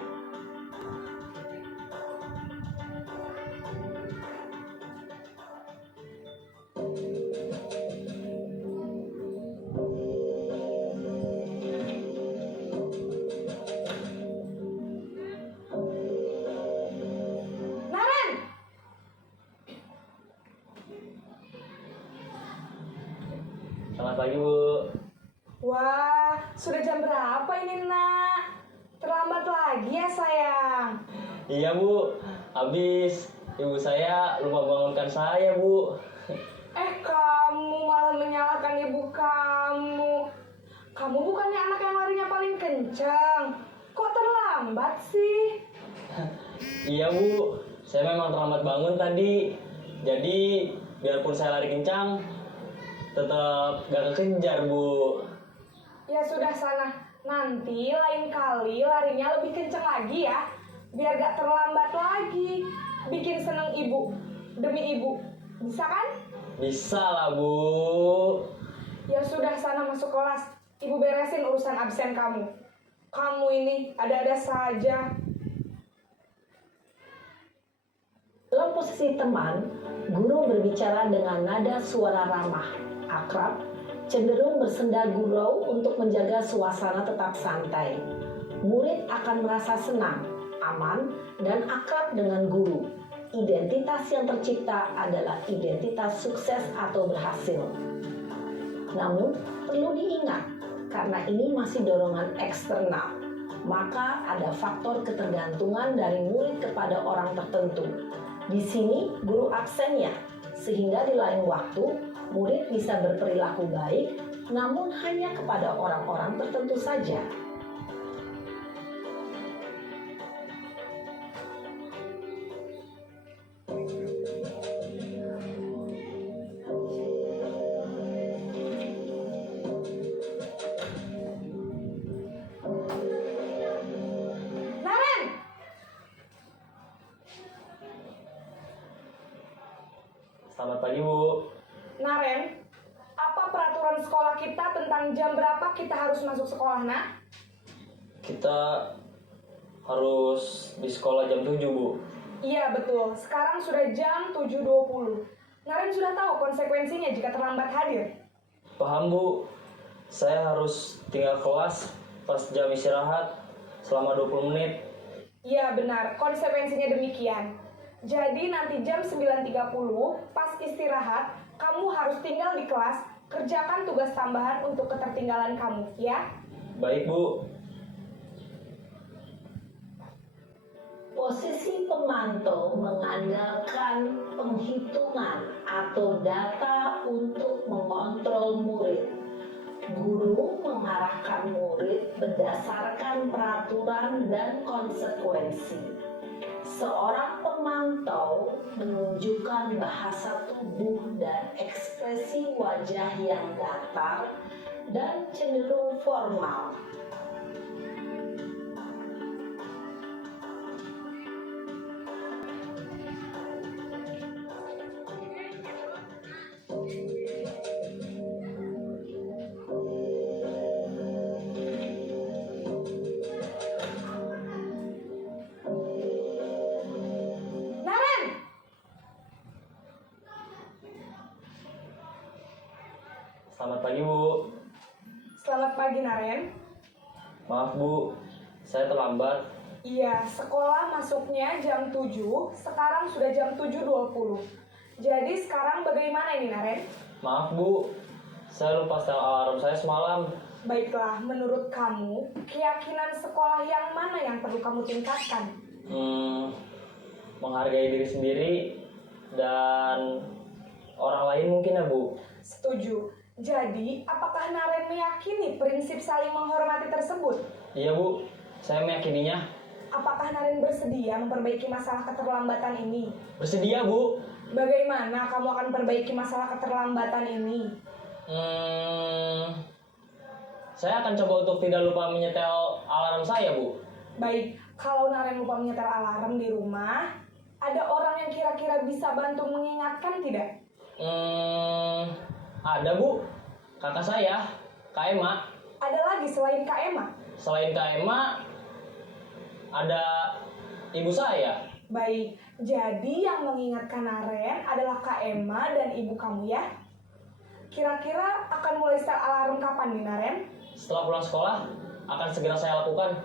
Naren! Selamat pagi, Bu. Wah, sudah jam berapa ini, nak? Terlambat lagi ya, sayang. Iya, Bu. Habis ibu saya lupa bangunkan saya, Bu. Kamu malah menyalahkan ibu kamu. Kamu bukannya anak yang larinya paling kencang. Kok terlambat sih? Iya, Bu. Saya memang terlambat bangun tadi. Jadi, biarpun saya lari kencang, tetap gak kekejar, Bu. Ya sudah sana. Nanti lain kali larinya lebih kencang lagi ya. Biar gak terlambat lagi. Bikin seneng ibu. Demi ibu. Bisa kan? Bisa lah, Bu. Ya sudah sana masuk kelas. Ibu beresin urusan absen kamu. Kamu ini ada-ada saja. Dalam posisi teman, guru berbicara dengan nada suara ramah, akrab, cenderung bersenda gurau untuk menjaga suasana tetap santai. Murid akan merasa senang, aman, dan akrab dengan guru. identitas yang tercipta adalah identitas sukses atau berhasil. Namun, perlu diingat, karena ini masih dorongan eksternal, maka ada faktor ketergantungan dari murid kepada orang tertentu. Di sini, guru absennya, sehingga di lain waktu, murid bisa berperilaku baik, namun hanya kepada orang-orang tertentu saja. Naren, Selamat pagi, Bu. Naren, apa peraturan sekolah kita tentang jam berapa kita harus masuk sekolah, nak? Kita harus di sekolah jam 7, Bu. Iya, betul. Sekarang sudah jam 7.20. Naren sudah tahu konsekuensinya jika terlambat hadir. Paham, Bu. Saya harus tinggal kelas pas jam istirahat selama 20 menit. Iya, benar. Konsekuensinya demikian. Jadi nanti jam 9.30 pas istirahat, kamu harus tinggal di kelas, kerjakan tugas tambahan untuk ketertinggalan kamu, ya? Baik, Bu. Posisi pemantau mengandalkan penghitungan atau data untuk mengontrol murid. Guru mengarahkan murid berdasarkan peraturan dan konsekuensi. Seorang pemantau menunjukkan bahasa tubuh dan ekspresi wajah yang datar dan cenderung formal. Naren! Selamat pagi, Bu. Selamat pagi, Naren. Maaf, Bu. Saya terlambat. Iya, sekolah masuknya jam 7, sekarang sudah jam 7.20. Jadi sekarang bagaimana ini, Naren? Maaf, Bu. Saya lupa setel alarm saya semalam. Baiklah, menurut kamu, keyakinan sekolah yang mana yang perlu kamu tingkatkan? Menghargai diri sendiri dan orang lain mungkin ya, Bu. Setuju. Jadi, apakah Naren meyakini prinsip saling menghormati tersebut? Iya, Bu. Saya meyakininya. Apakah Naren bersedia memperbaiki masalah keterlambatan ini? Bersedia, Bu. Bagaimana kamu akan perbaiki masalah keterlambatan ini? Saya akan coba untuk tidak lupa menyetel alarm saya, Bu. Baik, kalau Naren lupa menyetel alarm di rumah, ada orang yang kira-kira bisa bantu mengingatkan tidak? Ada, Bu. Kakak saya, Kak Ema. Ada lagi selain Kak Ema? Selain Kak Ema, ada ibu saya. Baik, jadi yang mengingatkan Naren adalah Kak Ema dan ibu kamu ya? Kira-kira akan mulai setel alarm kapan nih, Naren? Setelah pulang sekolah, akan segera saya lakukan.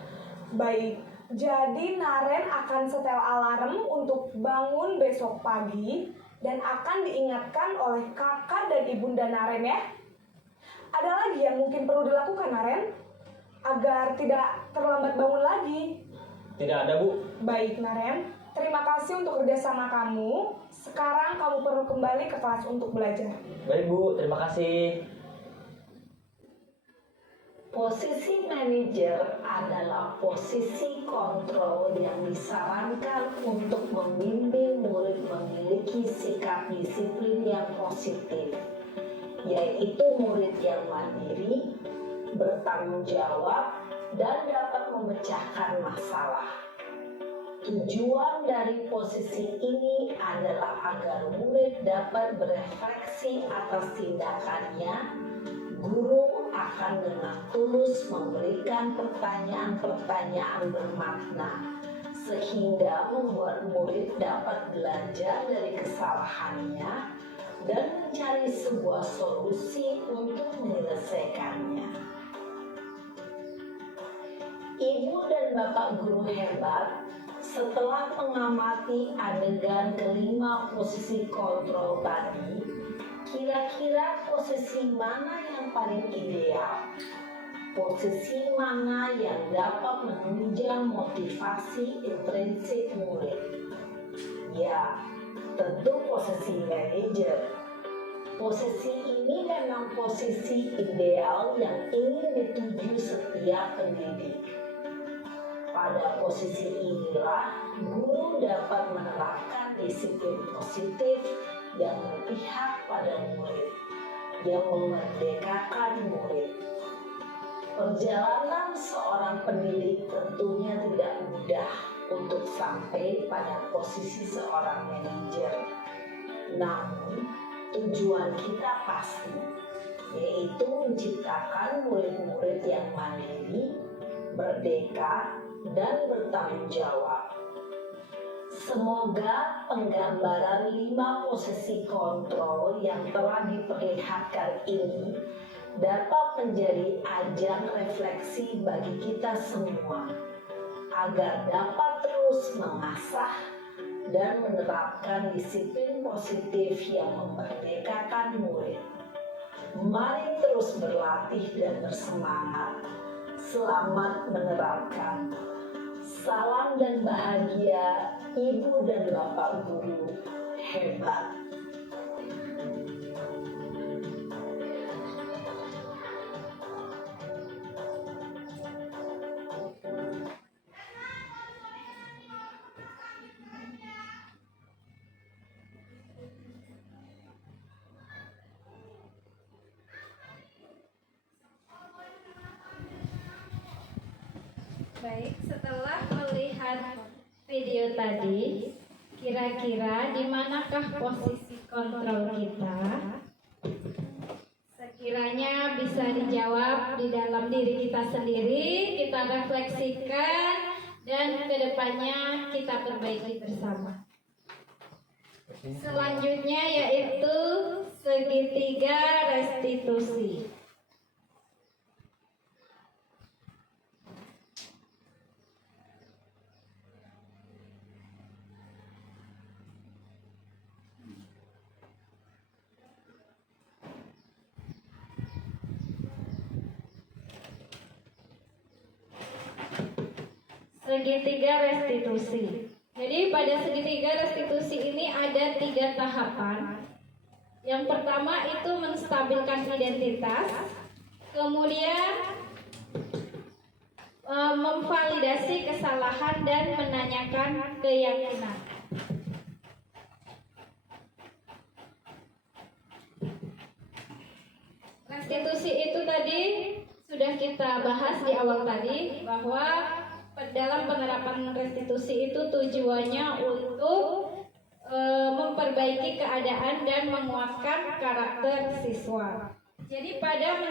Baik, jadi Naren akan setel alarm untuk bangun besok pagi dan akan diingatkan oleh kakak dan ibunda Naren ya. Ada lagi yang mungkin perlu dilakukan, Naren? Agar tidak terlambat bangun lagi. Tidak ada, Bu. Baik, Naren. Terima kasih untuk kerjasama kamu. Sekarang kamu perlu kembali ke kelas untuk belajar. Baik, Bu. Terima kasih. Posisi manajer adalah posisi kontrol yang disarankan untuk membimbing murid memiliki sikap disiplin yang positif, yaitu murid yang mandiri, bertanggung jawab, dan dapat memecahkan masalah. Tujuan dari posisi ini adalah agar murid dapat berefleksi atas tindakannya. Guru akan dengan tulus memberikan pertanyaan-pertanyaan bermakna sehingga membuat murid dapat belajar dari kesalahannya dan mencari sebuah solusi untuk menyelesaikannya. Ibu dan bapak guru hebat, Setelah mengamati adegan kelima posisi kontrol tadi, kira-kira posisi mana yang paling ideal? Posisi mana yang dapat menunjang motivasi intrinsik murid? Ya, tentu posisi manajer. Posisi ini memang posisi ideal yang ingin dituju setiap pendidik. Pada posisi inilah guru dapat menerapkan disiplin positif yang berpihak pada murid, yang memerdekakan murid. Perjalanan seorang pendidik tentunya tidak mudah untuk sampai pada posisi seorang manajer. Namun, tujuan kita pasti, yaitu menciptakan murid-murid yang mandiri, merdeka, dan bertanggung jawab. Semoga penggambaran 5 posisi kontrol yang telah diperlihatkan ini dapat menjadi ajang refleksi bagi kita semua, agar dapat terus mengasah dan menerapkan disiplin positif yang memerdekakan murid. Mari terus berlatih dan bersemangat. Selamat menerapkan. Salam dan bahagia, Ibu dan Bapak Guru hebat. Baik, setelah melihat video tadi, kira-kira di manakah posisi kontrol kita? Sekiranya bisa dijawab di dalam diri kita sendiri, kita refleksikan, dan kedepannya kita perbaiki bersama. Selanjutnya yaitu segitiga restitusi. Segitiga restitusi. Jadi pada segitiga restitusi ini ada 3 tahapan. Yang pertama itu menstabilkan identitas, kemudian memvalidasi kesalahan dan menanyakan keyakinan. Restitusi itu tadi sudah kita bahas di awal tadi, bahwa dalam penerapan restitusi itu tujuannya untuk memperbaiki keadaan dan menguatkan karakter siswa. Jadi pada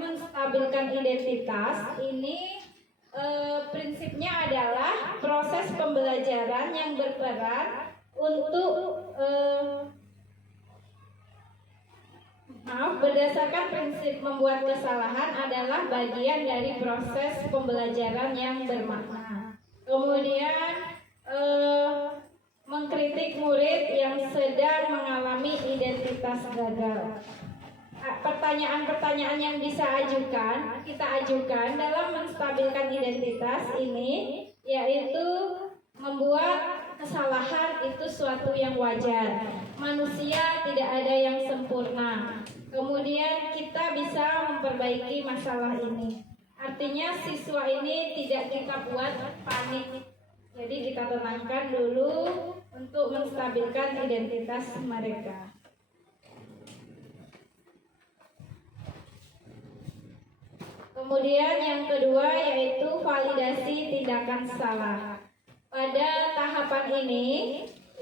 menstabilkan identitas ini prinsipnya adalah proses pembelajaran yang berperan untuk berdasarkan prinsip membuat kesalahan adalah bagian dari proses pembelajaran yang bermakna. Kemudian mengkritik murid yang sedang mengalami identitas gagal. Pertanyaan-pertanyaan yang kita ajukan dalam menstabilkan identitas ini, yaitu membuat kesalahan itu suatu yang wajar. Manusia tidak ada yang sempurna. Kemudian kita bisa memperbaiki masalah ini. Artinya siswa ini tidak kita buat panik. Jadi kita tenangkan dulu untuk menstabilkan identitas mereka. Kemudian yang kedua yaitu validasi tindakan salah. Pada tahapan ini,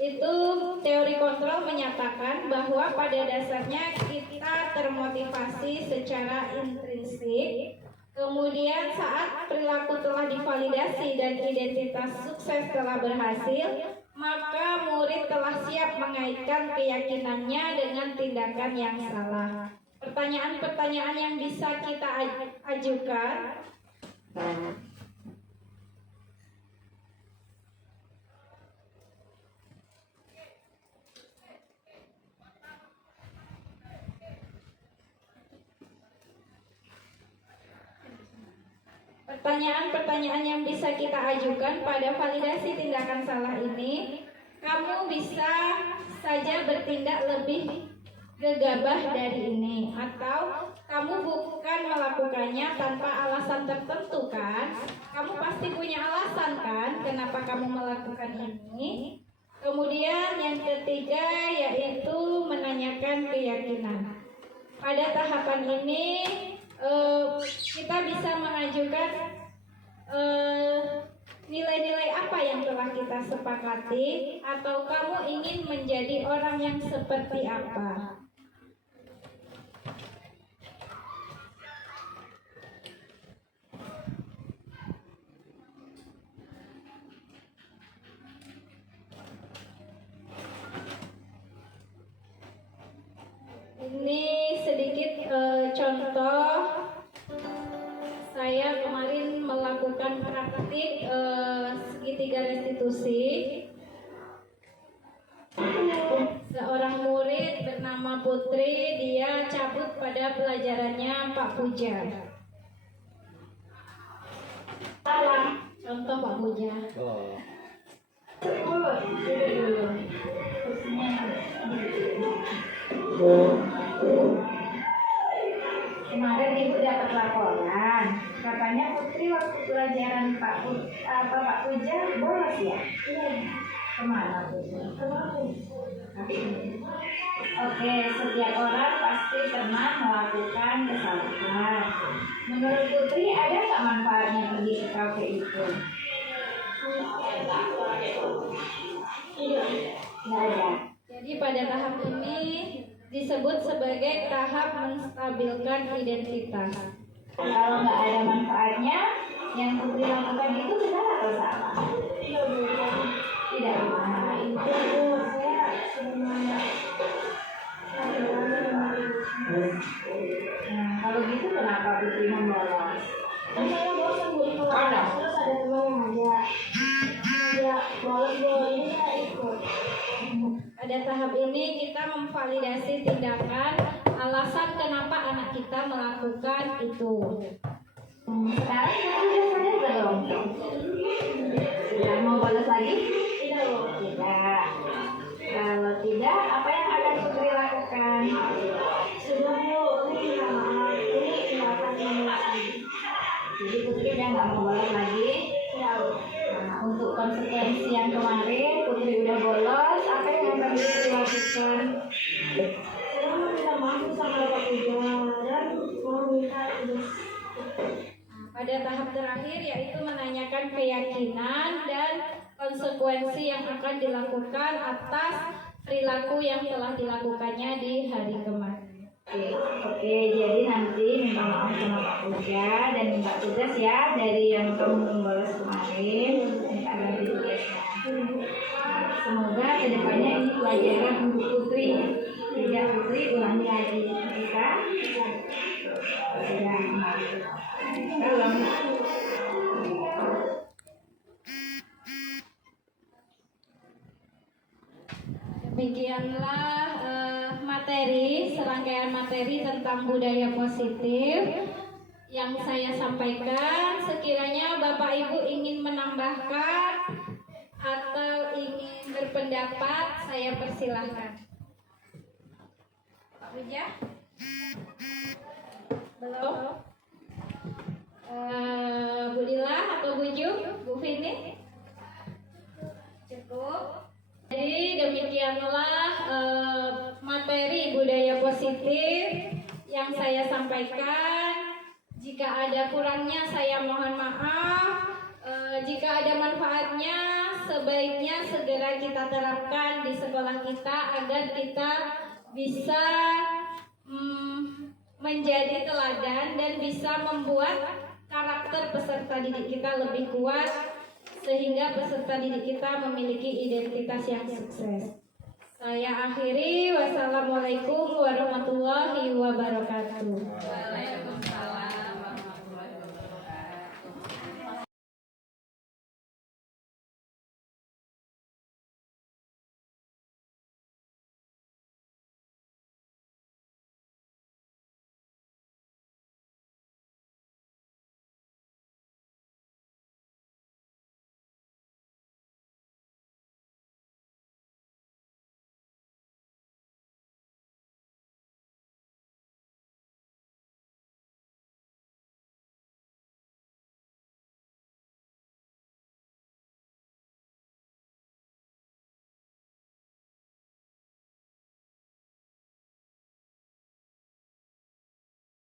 itu teori kontrol menyatakan bahwa pada dasarnya kita termotivasi secara intrinsik. Kemudian saat perilaku telah divalidasi dan identitas sukses telah berhasil, maka murid telah siap mengaitkan keyakinannya dengan tindakan yang salah. Pertanyaan-pertanyaan yang bisa kita ajukan pertanyaan-pertanyaan yang bisa kita ajukan pada validasi tindakan salah ini, kamu bisa saja bertindak lebih gegabah dari ini, atau kamu bukan melakukannya tanpa alasan tertentu kan? Kamu pasti punya alasan kan kenapa kamu melakukan ini. Kemudian yang ketiga yaitu menanyakan keyakinan. Pada tahapan ini kita bisa mengajukan nilai-nilai apa yang telah kita sepakati, atau kamu ingin menjadi orang yang seperti apa. Ini sedikit contoh. Saya kemarin melakukan praktik segitiga restitusi. Seorang murid bernama Putri, dia cabut pada pelajarannya Pak Puja. Contoh Pak Puja. Kemarin Ibu dapat laporan, katanya Putri waktu pelajaran Pak Puja bolos ya? Iya. Kemana Putri? Oke, setiap orang pasti pernah melakukan kesalahan. Menurut Putri ada nggak manfaatnya pergi ke kafe itu? Nggak ada. Jadi pada tahap ini disebut sebagai tahap menstabilkan identitas. Kalau nggak ada manfaatnya, yang Putri lakukan itu benar atau salah? Tidak benar. Nah, kalau gitu kenapa Putri membolos? Saya bosan Bu, terus ada teman yang ngajak bolos ini saya ikut. Pada tahap ini kita memvalidasi tindakan, alasan kenapa anak kita melakukan itu. Sekarang kita sudah sadar belum? Sudah mau bolos lagi? Tidak Bu. Tidak. Kalau tidak, apa yang akan Putri lakukan? Sudah Bu, ini minta maaf. Ini tidak akan mengulang lagi. Jadi Putri udah nggak mau bolos lagi? Ya Bu. Nah, untuk konsekuensi yang kemarin Putri udah bolos, apa yang akan Putri lakukan? Saya mau minta maaf sama Pak Puja dan mau minta pada tahap terakhir yaitu menanyakan keyakinan dan konsekuensi yang akan dilakukan atas perilaku yang telah dilakukannya di hari kemarin. Oke, jadi nanti minta maaf sama Pak Puja dan minta tugas ya dari yang kamu bolos kemarin, minta ganti tugasnya. Semoga kedepannya ini pelajaran untuk Putri. Tidak Putri ulangi lagi kita. Sudah. Salam. Demikianlah serangkaian materi tentang budaya positif yang saya sampaikan. Sekiranya Bapak Ibu ingin menambahkan atau ingin berpendapat, saya persilahkan. Pak Puja? Belum? Bu Dila atau Bu Ju? Bu Vini? Cukup? Jadi demikianlah materi budaya positif yang saya sampaikan. Jika ada kurangnya saya mohon maaf. Jika ada manfaatnya sebaiknya segera kita terapkan di sekolah kita agar kita bisa menjadi teladan dan bisa membuat karakter peserta didik kita lebih kuat, sehingga peserta didik kita memiliki identitas yang sukses. Saya akhiri, wassalamualaikum warahmatullahi wabarakatuh.